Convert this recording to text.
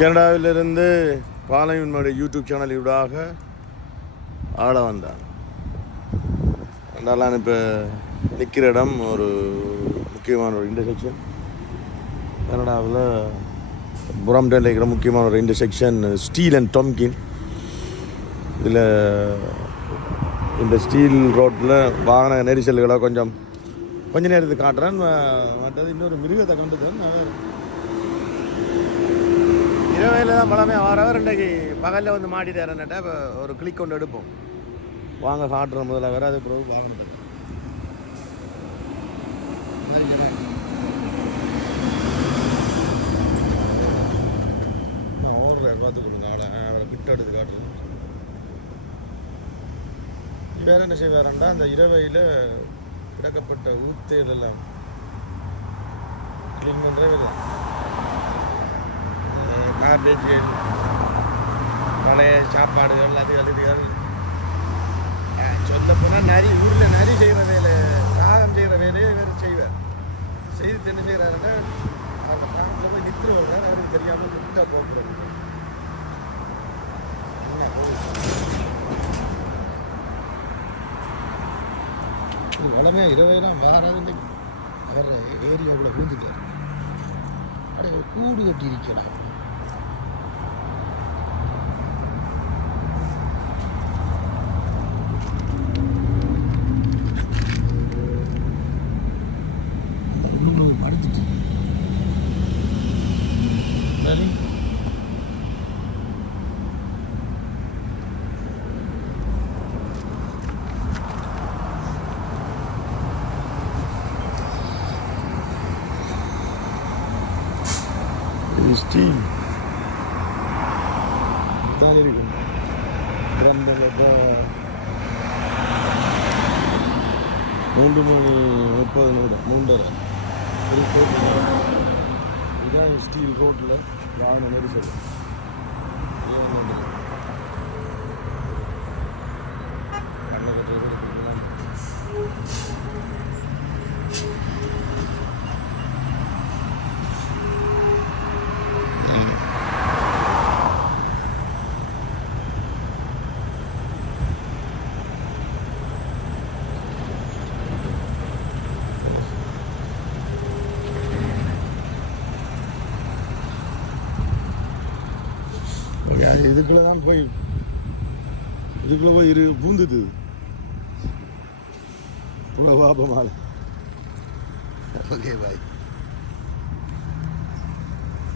கனடாவிலிருந்து பாலைவன்மோட YouTube channel ஊடாக ஆள வந்தான். அதனால் இப்போ நிற்கிற இடம் ஒரு முக்கியமான ஒரு இன்டர்செக்ஷன். கனடாவில் புரம்டனில் இருக்கிற முக்கியமான ஒரு இன்டர்செக்ஷன் ஸ்டீல் அண்ட் டொம்கின். இதில் இந்த ஸ்டீல் ரோட்டில் வாகன நெரிசல்களை கொஞ்ச நேரத்துக்கு காட்டுறேன். மற்றது இன்னொரு மிருகத்தை கண்டுதான் இரவையில் தான் பழமே வரவர் இன்றைக்கு பகலில் வந்து மாட்டிட்டாருன்னுட்டா இப்போ ஒரு கிளிக் கொண்டு எடுப்போம். வாங்க காட்டுற முதல்ல வேறு அது பிறகு வாகனத்தை நான் ஓடுறேன் பார்த்துக்கொள்ளுங்க. அவரை கிட்ட எடுத்து காட்டுறேன். வேறு என்ன செய்வாரண்டா அந்த இரவையில் கிடக்கப்பட்ட ஊத்தைகள் எல்லாம் கிளீன் பண்ணுறவே இல்லை. கார்பேஜ்கள், பழைய சாப்பாடுகள், அதுகள் சொல்ல போனால் ஊரில் நரி செய்கிற வேலை, காகம் செய்கிற வேலையை வேறு செய்வார். செய்து என்ன செய்கிறாருன்னா அந்த காட்டில் போய் நிற்று வர்றாரு. அவருக்கு தெரியாமல் விட்டா போகிறோம். இது வளமே இரவையெல்லாம் வேறாது. அவர் ஏரியாவில் விழுந்துட்டார். அப்படியே ஒரு கூடு கட்டி இருக்கிறான். ஸ்டீல் தான் இருக்கும். 3:30 இதான் ஸ்டீல் ரோட்டில் வாகன நெரிசல். இதுக்குள்ளே தான் போய் பூந்துது புனவாபமாக. Okay bye.